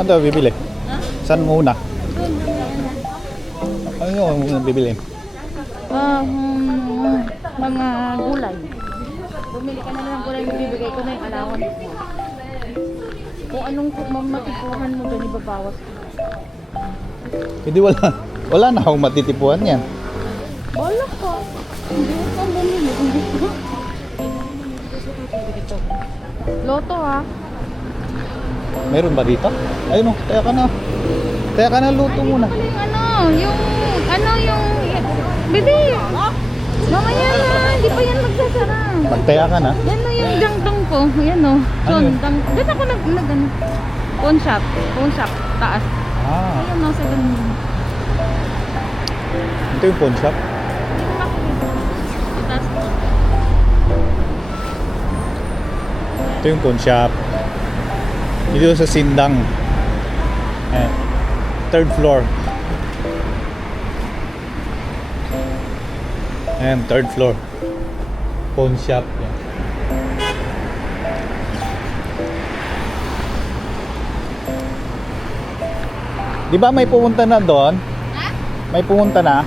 Saan tayo bibili? Ha? Saan muna? Doon, mamaya na. Ano yung bibili? Mga gulay. Bumili ka na lang ng gulay, bibigay ko na yung allowance mo. Kung anong matikuhan mo doon, ibabawas ko. Hindi wala na akong matitipuan yan. Wala ka. Hindi ka bumili. Loto ha. Meron ba dito? Ayun o, taya ka na. Taya ka na, luto muna. Bibi! Mamaya na, hindi pa yan magsasara. Magtaya ka na. Yan o yung dangdang ko. Yan o. Ano yun? Doon ako pawn shop. Pawn shop. Taas. Ah, Ayan o, sa ganun. ito yung pawn shop. Taas. Ito yung pawn shop. Dito sa Sindang. Eh, third floor. Ayan, third floor. Pawn shop. Yan. Di ba may pumunta na doon? Ha? May pumunta na?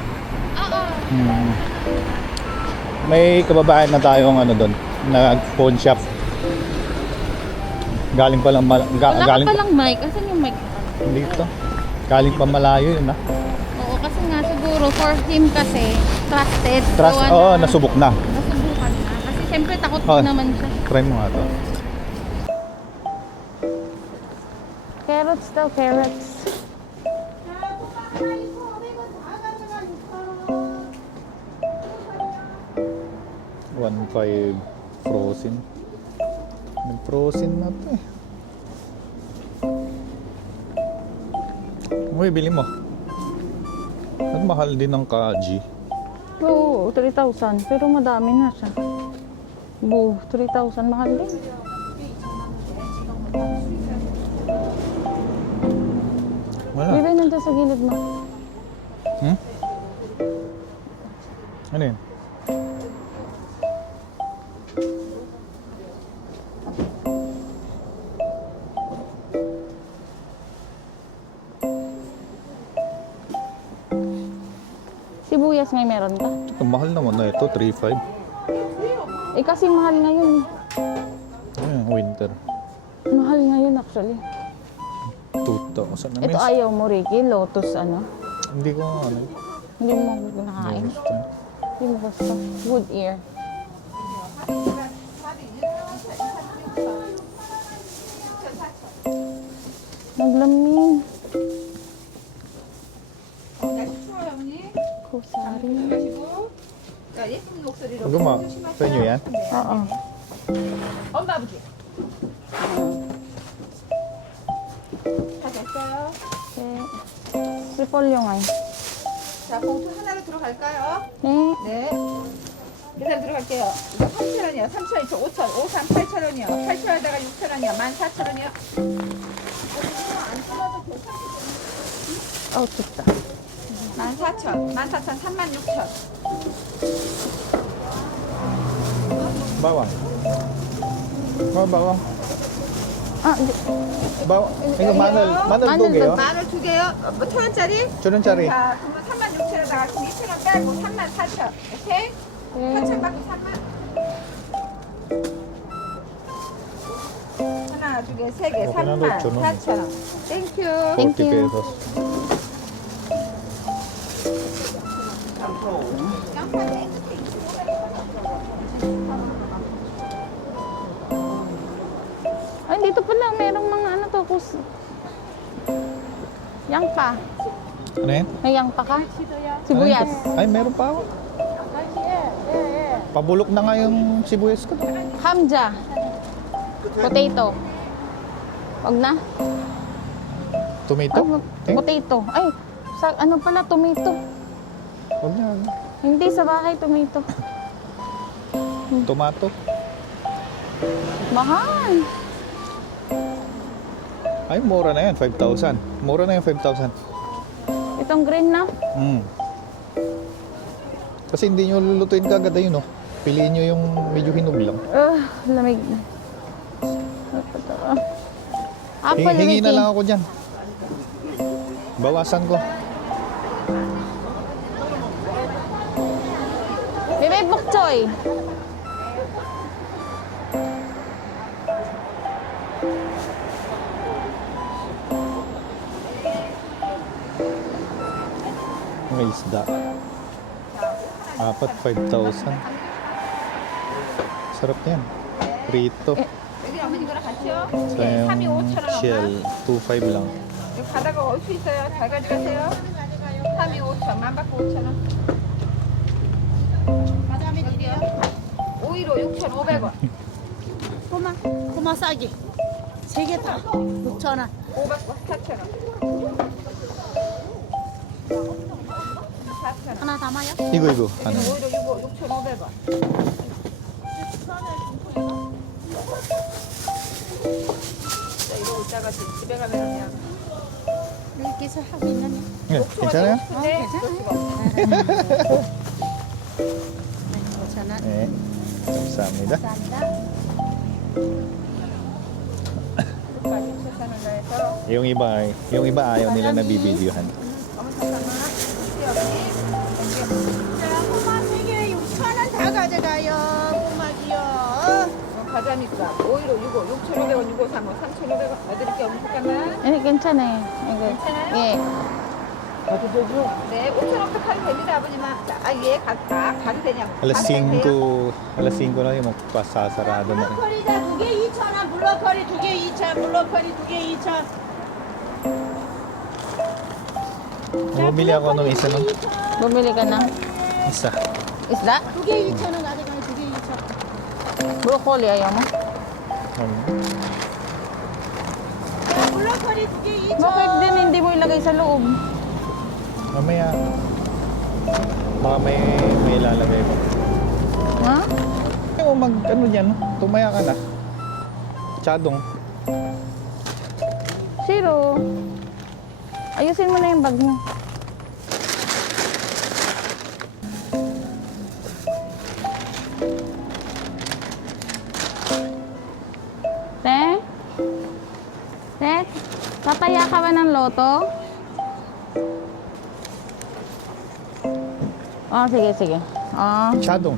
Oo. May kababayan na tayong ano doon, nag-pawn shop. Galing pa lang Wala galing ka palang mic. Asan yung mic? dito. Galing pa malayo yun, ha. Oo, kasi nga siguro for him kasi trusted. Trust, So, oo, nasubok na. nasubukan na. Kasi siyempre takot Oh. naman siya. Try mo nga to. Carrots daw, carrots. $1.5 frozen. Nag-frozen na to eh. Uy, bili mo. At mahal din ng kaji. Oo, 3,000. Pero madami na siya. 3,000. Mahal din. Wala. Bibi, nandun sa gilid mo. Hmm? Ano yun? Sibuyas may meron ka? Ang mahal naman na ito, 3.5. Eh kasi mahal ngayon. Ayan, winter. Mahal ngayon actually. 2,000 na Ito miss. ayaw mo, Ricky. Lotus ano. Hindi ko ano. Hindi mo nakain. Gusto. Hindi mo gusto. Good ear. Naglamin. Kusari. Guma, sa inyo yan? Oo. 엄마 아버지 다 됐어요? Okay. Repolyo nga. 자 봉투 하나로 들어갈까요? 네. 네 계산 들어갈게요 이거 3,000원이요 3,000원 저 5,000 5,3 8,000원이요 8,000원에다가 6,000원이요 14,000원이요 Oh, 춥다. 14,000 14,000 36,000 Bawang. Bawang. Ah, hindi. Bawang. 이거 마늘 두 개요? 마늘 2개요? 뭐 1,000원짜리? 1,000원짜리. 자 그러면 36,000원에다가 2,000원 빼고 34,000 오케이? 네. 4,000 받고 3만 하나 두 개 세 개 이거 그냥 3만 5,000원. 4,000원 땡큐 40 pesos. Ay, dito pala. Merong mga ano to. Yangpa. Ano yan? May yangpa ka? Sibuyas. Ay, meron pa ako. Pabulok na nga yung sibuyas ko. Hamja. Potato. Wag na. Tomato? Eh, Potato. Ay, ano pala, tomato. huwag na. Hindi, sa bahay, tomato. Tomato. Mahal. Ay, mura na yan. 5,000. Mura na yung 5,000. Itong green na. Kasi hindi nyo lulutuin kagad ayun, no? Piliin nyo yung medyo hinog lang. Lamig na. Apple, Hingi na Ricky. lang ako dyan. Bawasan ko. Bebe, bok choy. May isda. Apat, 5,000. Sarap yan. Prito. 여기 어머니랑 같이요? Sa 네, 3이 yung 5천 원 엄마. shell, 2,500 lang. 여기 가다가 올 수 있어요. 잘 가져가세요. 3이 5천, 만 받고 5천 원. 여기요. 5위로 6,500원. 꼬마 싸기. 세 개 다. 6,000원. 5 받고 4천 원. 4천 원. 하나 담아요? 이거. 여기는 ano? 5위로 6,500원. 자, 이러고 있다가 집에 가면 그냥 여기서 하고 있는 네, 괜찮아요? 네, 괜찮아요. 5,000원. 네. 감사합니다. 감사합니다. 빠진 세상을 다해서 Yung iba ayaw nila na bibidyohan. 어머 잠깐만. 자, 꼬마 세 개에 6,000원 다 가져가요. 꼬마기요. 과자니까 5위로 6,500원, 6,535, 3,500원 넣어드릴게요. 어머 잠깐만. Ini 괜찮아요. 이거. 괜찮아요? 예. 네, 5,000원부터 가도 됩니다, 아버님아. 자, 예, 가도 되냐고. Alas 가도 돼요. 5 na yung magpasasarado na rin. 블로커리다 2개 2,000원. 블로커리 2개 2,000원. 블로커리 2개 2,000원. Bumili ako nung isa no? Bumili ka ng Isa. isda? 2개 2,000원 가져가요. 2개 2,000원. Broccoli, ayaw mo? 블로커리 2개 2,000원. Bakit din hindi mo ilagay sa loob? Mamaya. Baka may ilalagay pa. Ha? O ano dyan, no? Tumaya ka na. Chadong. Zero. Ayusin mo na yung bag mo. Te? Te? Tataya ka ba ng loto? Oh, sige. Oh. Chadong.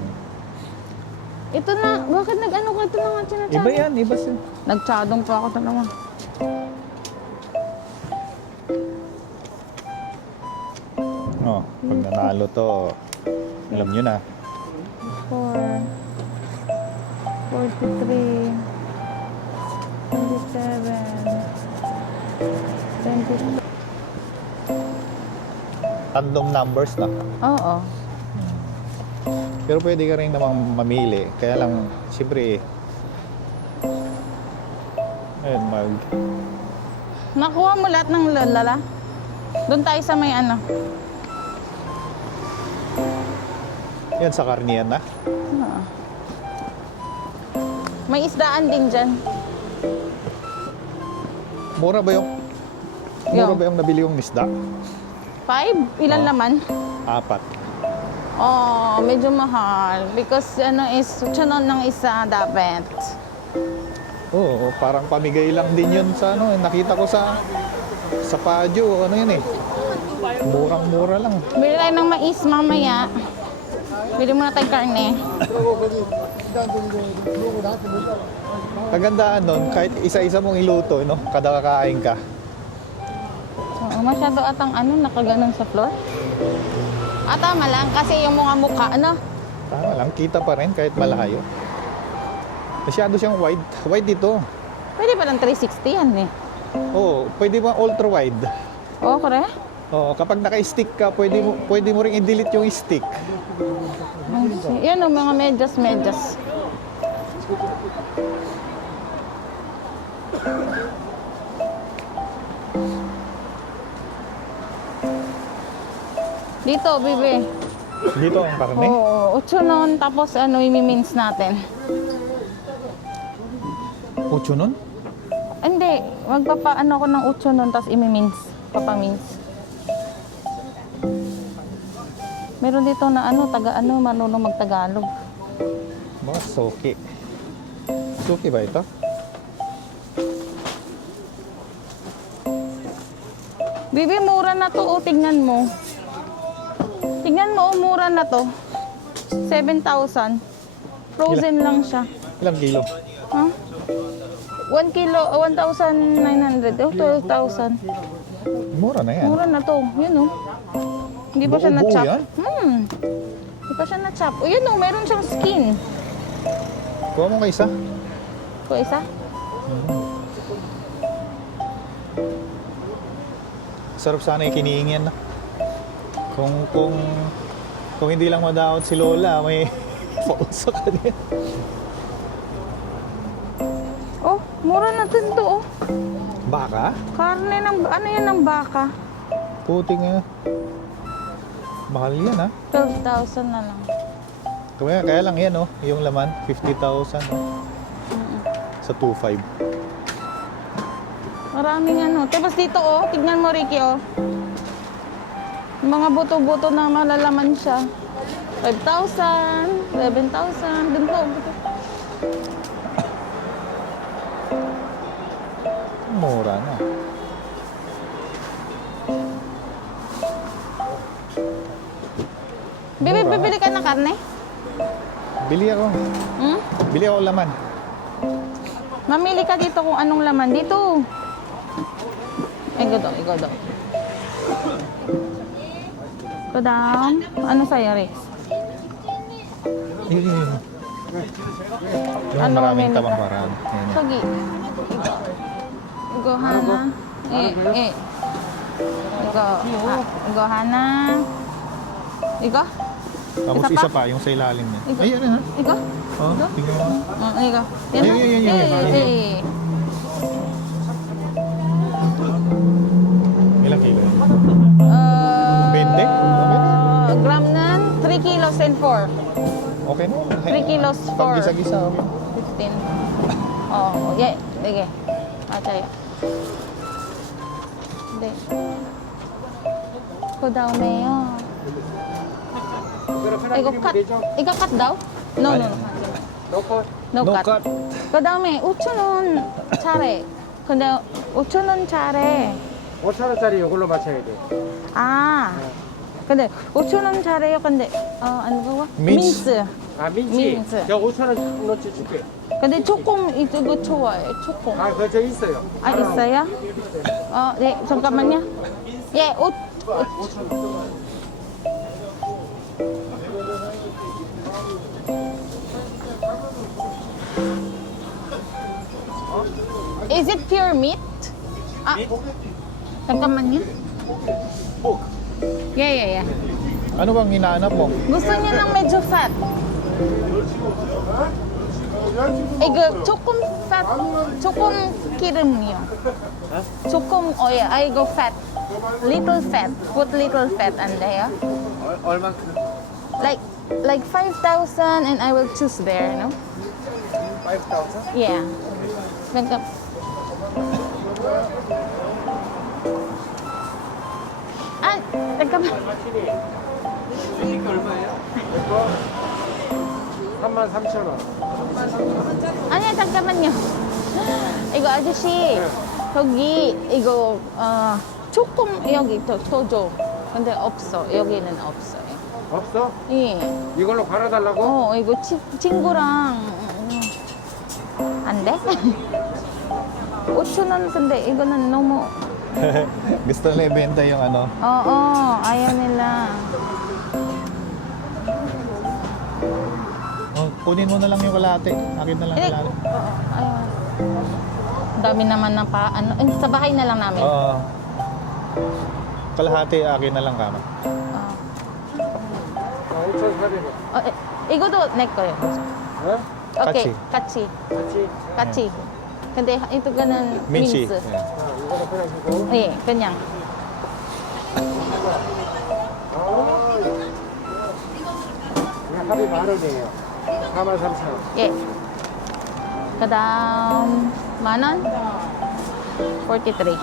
Ito na. Bakit nag-ano ka? Ito na nga sinachadong. Iba yan, iba siya. Nagchadong pa ako talaga. Oh, pag nanalo to, alam nyo na. 4, 43, 27, 22. Random numbers na. Oo. Pero pwede ka rin namang mamili. Kaya lang, siyempre, ayun, Nakuha mo lahat ng lala? Doon tayo sa may ano. yan sa karniyan na. Oo. May isdaan din dyan. Mura ba yung nabili yung isda? 5? Ilan Oo. naman? 4. Oh, medyo mahal. Because ano is, tsunon ng isa dapat. Oo, parang pamigay lang din yun sa ano. Nakita ko sa Padio, ano yun eh. Murang-mura lang. Bili tayo ng mais mamaya. Bili muna tayo karne. Kagandaan nun, kahit isa-isa mong iluto, no? Kada kakain ka. Oo, masyado atang ano, nakaganon sa floor. Tama lang, kasi yung mga mukha, ano? Tama lang, kita pa rin kahit malayo. Masyado siyang wide. Wide ito. Pwede pa ng 360 yan eh. Oo, pwede ba ultra wide? Oo, kore? Oo, kapag naka-stick ka, pwede mo rin i-delete yung stick. Yan o, mga medyas. Dito, bibi. Dito ang karne. Oo, 8 nun, tapos ano, imimins natin. 8 nun? Hindi, magpapaano ko ng 8 nun, tapos imimins. Papamins. Meron dito na ano, marunong magtagalog. Mga soki. Soki ba ito? Bibi, mura na to. Oh, tignan mo. Tignan mo, oh, mura na to. 7,000. Frozen lang siya. Ilang kilo? Huh? 1 kilo, 1,900. Oh, 12,000. Mura na yan. Mura na to. Yun, oh. Hindi pa siya Buo-buo na-chop. yan? Hindi pa siya na-chop. Oh, yun, oh. Meron siyang skin. Kuha mo ka isa. Ito, isa. Sarap sana ikiniing yan. Kung hindi lang madaot si Lola, may pauso ka din. Oh, mura na din to, oh. Baka? Karne ng, ano yan ng baka? Puting nga. Mahal yan ha. 12,000 na lang. Kaya lang yan oh, yung laman, 50,000 oh. Sa 2.5. Maraming ano. Tapos dito, oh. Tignan mo, Ricky, oh. Mga buto-buto na malalaman siya. 5,000, 11,000. Dun po. Mura na. Bibi, Mura. bibili ka ng karne? Bili ako. Hmm? Bili ako laman. Mamili ka dito kung anong laman. Dito. Ikaw daw, ikaw daw. Ikaw daw. Ano sa'yo, Rex? Yun. Yung Ano maraming mamili ka? tabang parang. Yan. Sagi. Ikaw, Hana. Ikaw, Hana. Ikaw? Tapos Isa isa pa? pa, yung sa ilalim niya. Ikaw? Ayun ha. Ikaw? Oh, tingnan mo. Ikaw. Yan. Ilang kilo yun? 20? Gram nan, 3 kilos and 4. Okay na. 3 kilos, 4. Pag gisa-gisa, okay. 15. Oh, yeah. Sige. Mataya. Hindi. Ko daw mayo. Ikaw cut daw? No. No No cut. cut. 그 다음에 5,000원 차례. 근데 5,000원 차례. 5,000원짜리 이걸로 맞춰야 돼. 아. 근데 5,000원 차례요. 근데 ano ba? Mince. 민스. 아, 민지. 민지. 저 5,000원어치 줄게. 근데 조금 이거 좋아해. 조금. 아, 그저 있어요. 아 있어요? 네 잠깐만요. 예, 옷. Is it pure meat? 아, 잠깐만요. Yeah. Ano bang hinahanap mo? Gusto niya ng medyo fat. 이거 조금 fat, 조금 기름이요. 조금 oil. I go fat. Little fat. Put little fat on there. 얼만큼? Like 5,000 and I will choose there, no? 5,000? Yeah. Ganito. 아, 잠깐만. 이거 얼마예요? 이거 33,000원. 아니야, 잠깐만요. 이거 아저씨, 여기 이거 조금 여기 더 줘. 근데 없어. 여기는 없어요. 없어? 예. 이걸로 갈아달라고? 이거 친구랑 안 돼? 5,000원 근데 이거는 너무 Gusto nila ibenta yung ano. ayaw nila. Oh, kunin mo na lang yung kalate. Akin na lang Hindi. kalate. Ayaw. Dami naman na sa bahay na lang namin. Oo. Kalahati, akin na lang kama. 5,400원. 이거도 내 거예요. 어? 오케이, 같이. 같이. 근데 이거는 민치. 민스. 예. 이거는 그냥 주고. 예, 그냥. 그냥 합이 만원 돼요. 43,000원. 예. 그다음 10,000원? 43.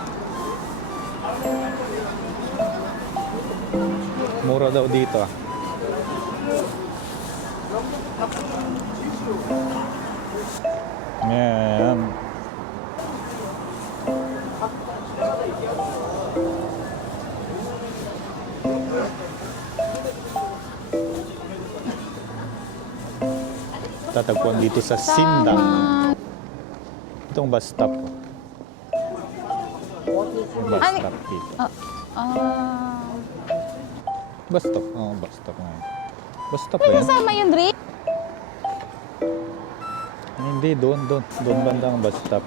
Mura daw dito ah. Yan. Tatagpuan dito sa Sindang. Tama. Itong bus stop. Bus Ay. stop dito. Ah. Bus stop. Oo, bus stop nga. Bus stop ba May yan? kasama yung drink? Hindi, doon. Doon banda ang bus stop.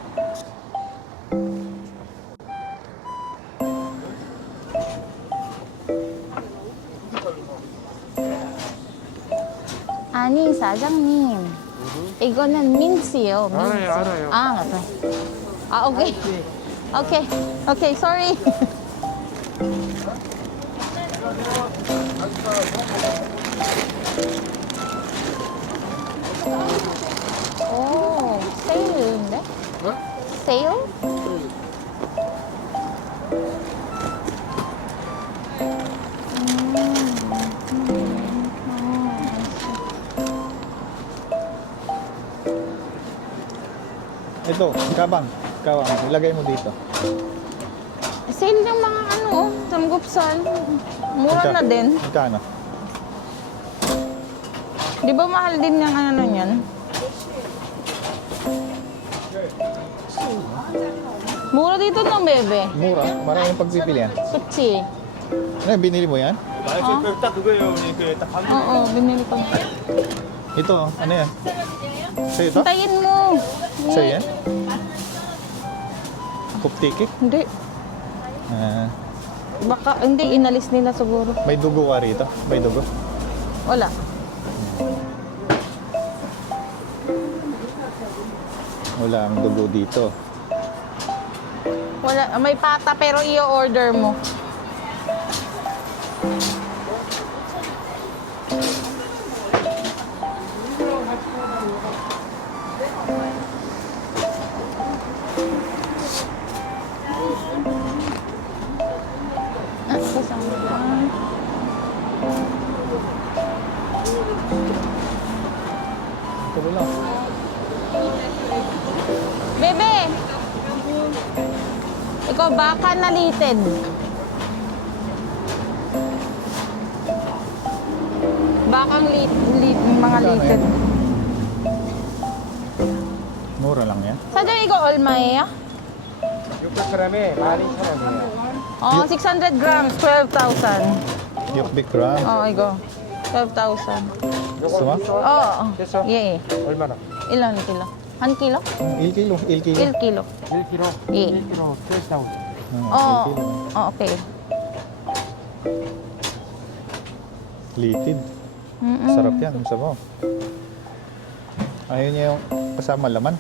아니, 사장님. 이거는 민트요. 민트. 알아요. 아, 맞다. 아, 오케이. 오케이. 오케이, sorry. 오, 세일인데? 세일? Ito, kabang. Ilagay mo dito. Sale ng mga ano, samgupsal. Mura na din. Magkano? Di ba mahal din yung ano yan? Mura dito ng bebe. Mura. Maraming pagpipilian. 그치? Ano, binili mo yan? 딱 그거예요. 그딱 Oo, binili ko. Ito, ano yan? Sa'yo ito? Hintayin mo. Sa'yo yan? Kuptiki? Hindi. Ah, Baka, hindi, inalis nila siguro. may dugo ka rito? May dugo? Wala. Wala ang dugo dito. Wala. May pata pero i-order mo. Kasama ka. Ito lang. Bebe! Ikaw, baka nalited. Bakang mga lited. Mura lang yan. Sadya igo 얼마예요? 600g에 12,000원이에요. Oh, 600 grams, 12,000. Yukbik gram. Oh, 이거. 12,000. Gusto mo? Oh, 됐어? 예. 얼마나? Ilan kilo? 1 kilo? 1 kilo. 1 kilo. 1 kilo. 1kg? 예. 1kg 12,000원. Oh, 1 kilo. oh, okay. Litid. Mm-mm. Sarap yan. Gusto mo? Ayaw niya yung kasama laman.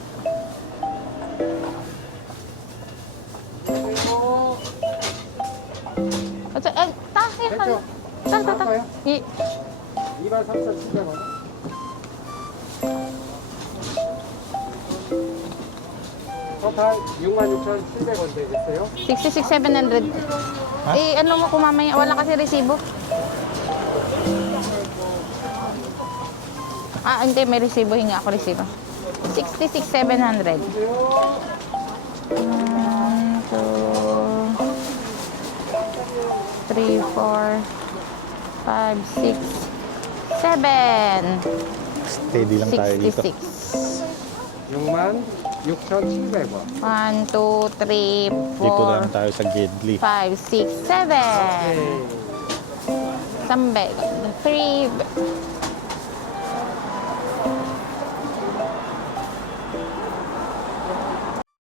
이 23,700원. 토탈 66,700원 되겠어요? 66, 700. Ha? Eh, ano mo kung mamaya? Wala kasi resibo. Ah, hindi. May resibo. Hinga ako resibo. 66, 700. 1, 2, 3, 4, 5, 6, 7. Steady lang tayo dito. 66. 66,700원. 1, 2, 3, Dito lang 4, tayo sa Gedli. 5, 6, 7. 300. 3,